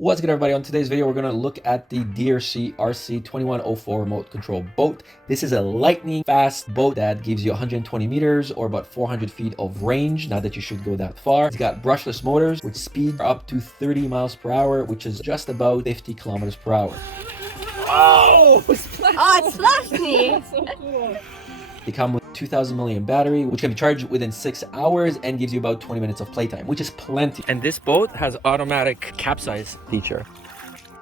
What's good, everybody? On today's video, we're going to look at the DEERC RC2104 remote control boat. This is a lightning fast boat that gives you 120 meters or about 400 feet of range. Not that you should go that far. It's got brushless motors with speed up to 30 miles per hour, which is just about 50 kilometers per hour. Oh, it splashed me. So cool. They come with 2000 milliamp battery, which can be charged within 6 hours and gives you about 20 minutes of playtime, which is plenty. And this boat has automatic capsize feature.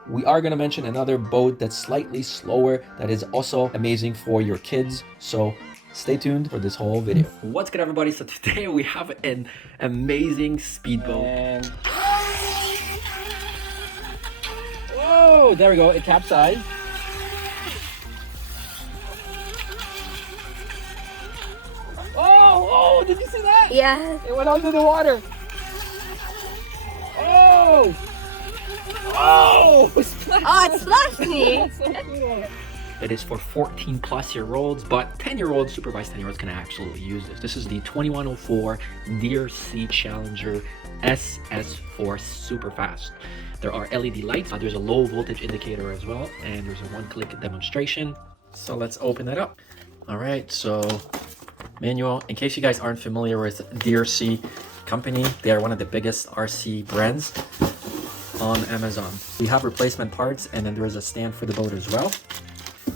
We are going to mention another boat that's slightly slower that is also amazing for your kids. So stay tuned for this whole video. What's good, everybody? So today we have an amazing speedboat. And whoa, there we go. It capsized. Oh, did you see that? Yeah. It went under the water. Oh, it splashed. It splashed me. So cool. It is for 14 plus year olds, but 10-year-olds, supervised 10-year-olds can absolutely use this. This is the 2104 DEERC Challenger SS4 super fast. There are LED lights. There's a low voltage indicator as well, and there's a one-click demonstration. So let's open it up. All right, so manual. In case you guys aren't familiar with DEERC company, they are one of the biggest RC brands on Amazon. We have replacement parts, and then there is a stand for the boat as well.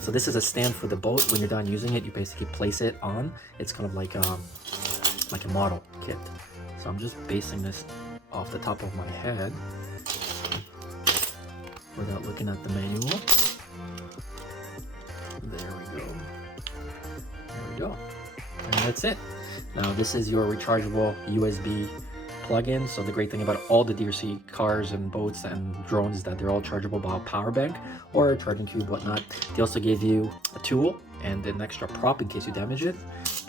So this is a stand for the boat. When you're done using it, you basically place it on. It's kind of like a model kit. So I'm just basing this off the top of my head without looking at the manual. There we go. There we go. And that's it. Now this is your rechargeable USB plug-in. So the great thing about all the DEERC cars and boats and drones is that they're all chargeable by a power bank or a charging cube, whatnot. They also give you a tool and an extra prop in case you damage it.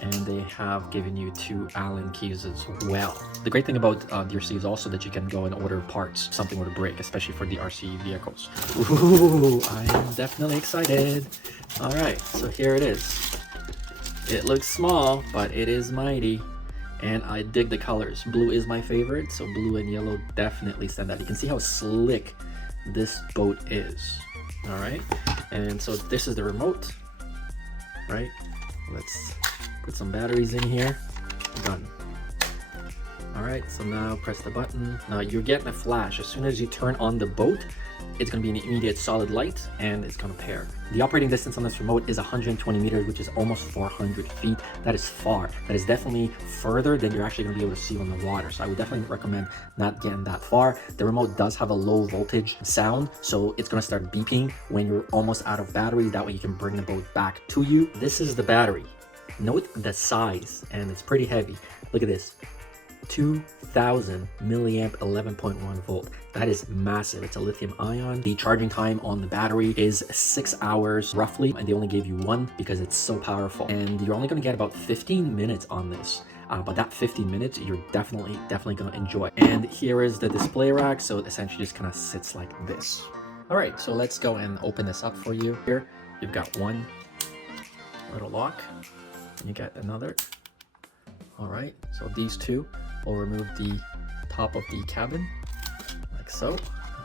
And they have given you 2 Allen keys as well. The great thing about DEERC is also that you can go and order parts, something were to break, especially for the RC vehicles. Ooh, I am definitely excited. All right, so here it is. It looks small, but it is mighty. And I dig the colors. Blue is my favorite, so blue and yellow definitely stand out. You can see how slick this boat is. All right, and so this is the remote, right? Let's put some batteries in here. Done. All right, so now press the button. Now you're getting a flash. As soon as you turn on the boat, it's going to be an immediate solid light, and it's going to pair. The operating distance on this remote is 120 meters, which is almost 400 feet. That is far. That is definitely further than you're actually going to be able to see on the water. So I would definitely recommend not getting that far. The remote does have a low voltage sound, so it's going to start beeping when you're almost out of battery. That way you can bring the boat back to you. This is the battery. Note the size, and it's pretty heavy. Look at this. 2000 milliamp 11.1 volt. That is massive. It's a lithium ion. The charging time on the battery is 6 hours roughly, and they only gave you 1 because it's so powerful, and you're only going to get about 15 minutes on this. But that 15 minutes you're definitely going to enjoy. And here is the display rack, so it essentially just kind of sits like this. All right, so let's go and open this up for you. Here you've got one little lock, and you got another. All right, so these two will remove the top of the cabin like so.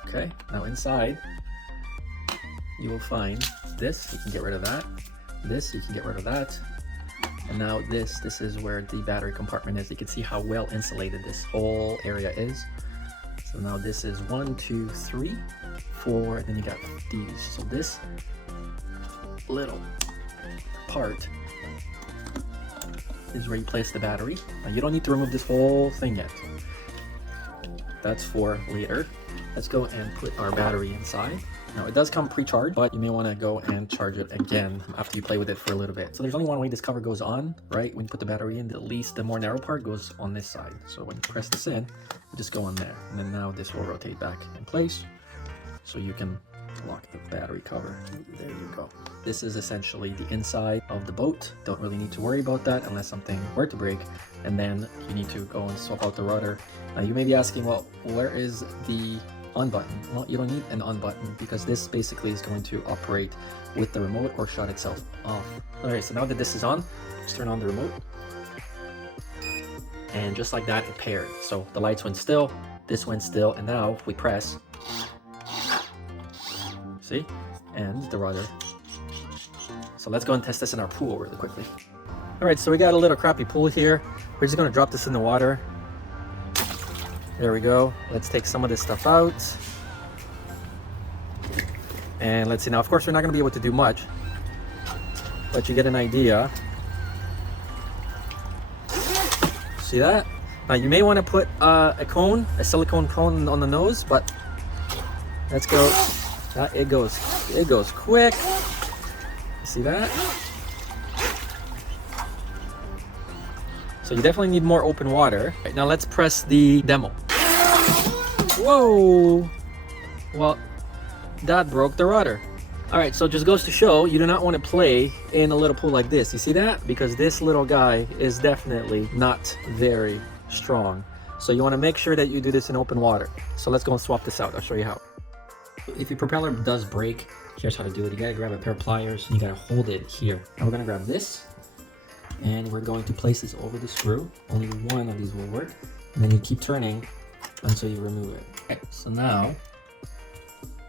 Okay, now inside you will find this. You can get rid of that. This, you can get rid of that. And now this is where the battery compartment is. You can see how well insulated this whole area is. So now this is 1, 2, 3, 4, and then you got these. So this little part is where you place the battery. Now you don't need to remove this whole thing yet. That's for later. Let's go and put our battery inside. Now it does come pre-charged, but you may want to go and charge it again after you play with it for a little bit. So there's only one way this cover goes on, right? When you put the battery in, the more narrow part goes on this side. So when you press this in, you just go on there. And then now this will rotate back in place, so you can lock the battery cover. There you go. This is essentially the inside of the boat. Don't really need to worry about that unless something were to break, and then you need to go and swap out the rudder. Now you may be asking, well, where is the on button? Well, you don't need an on button because this basically is going to operate with the remote or shut itself off. Alright, so now that this is on, let's turn on the remote, and just like that it paired. So the lights went still, this went still, and now if we press, See? And the rudder. So let's go and test this in our pool really quickly. All right, so we got a little crappy pool here. We're just gonna drop this in the water. There we go. Let's take some of this stuff out. And let's see. Now, of course, we're not gonna be able to do much, but you get an idea. See that? Now, you may want to put a cone, a silicone cone on the nose, but let's go. It goes quick. See that? So you definitely need more open water. Right, now let's press the demo. Whoa! Well, that broke the rudder. All right, so it just goes to show you do not want to play in a little pool like this. You see that? Because this little guy is definitely not very strong. So you want to make sure that you do this in open water. So let's go and swap this out. I'll show you how. If your propeller does break, here's how to do it. You gotta grab a pair of pliers and you gotta hold it here. Now we're gonna grab this and we're going to place this over the screw. Only one of these will work. And then you keep turning until you remove it. Okay, so now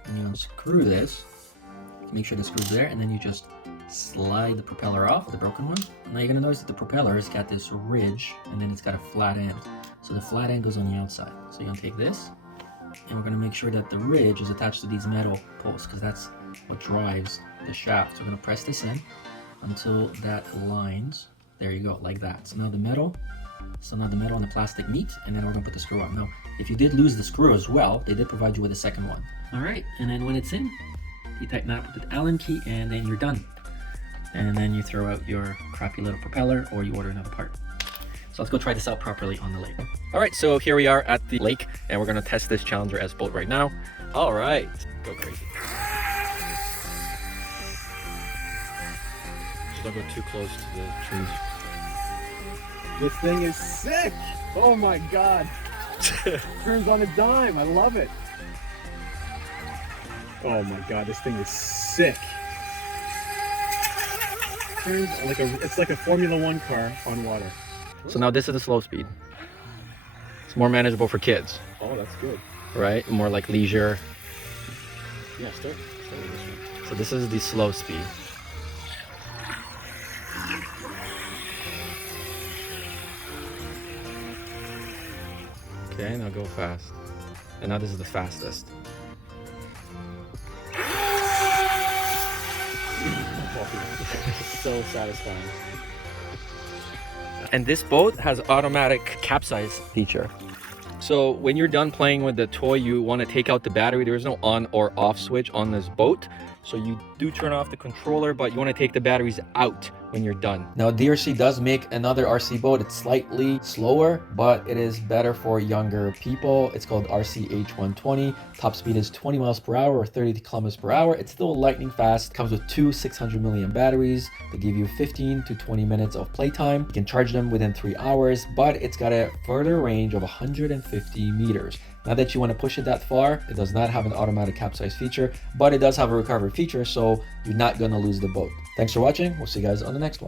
I'm gonna screw this. Make sure the screw's there, and then you just slide the propeller off, the broken one. Now you're gonna notice that the propeller has got this ridge, and then it's got a flat end. So the flat end goes on the outside. So you're gonna take this, and we're gonna make sure that the ridge is attached to these metal posts, because that's what drives the shaft. So we're gonna press this in until that aligns. There you go, like that. So now the metal and the plastic meet, and then we're gonna put the screw on. Now, if you did lose the screw as well, they did provide you with a second one. All right, and then when it's in, you tighten that up with the Allen key, and then you're done. And then you throw out your crappy little propeller, or you order another part. So let's go try this out properly on the lake. All right, so here we are at the lake, and we're gonna test this Challenger S boat right now. All right, go crazy. Just don't go too close to the trees. This thing is sick! Oh my god! Turns on a dime, I love it! Oh my god, this thing is sick! Turns like it's like a Formula One car on water. So now this is the slow speed. It's more manageable for kids, Oh, that's good. right? More like leisure. Yeah, start with this one. So this is the slow speed. Okay, now go fast. And now this is the fastest. So satisfying. And this boat has automatic capsize feature. So when you're done playing with the toy, you want to take out the battery. There is no on or off switch on this boat. So you do turn off the controller, but you want to take the batteries out when you're done. Now, DEERC does make another RC boat. It's slightly slower, but it is better for younger people. It's called RCH120. Top speed is 20 miles per hour or 30 kilometers per hour. It's still lightning fast. Comes with two 600 milliamp batteries. They give you 15 to 20 minutes of playtime. You can charge them within 3 hours, but it's got a further range of 150 meters. Not that you want to push it that far. It does not have an automatic capsize feature, but it does have a recovery feature, so you're not going to lose the boat. Thanks for watching. We'll see you guys on the next one.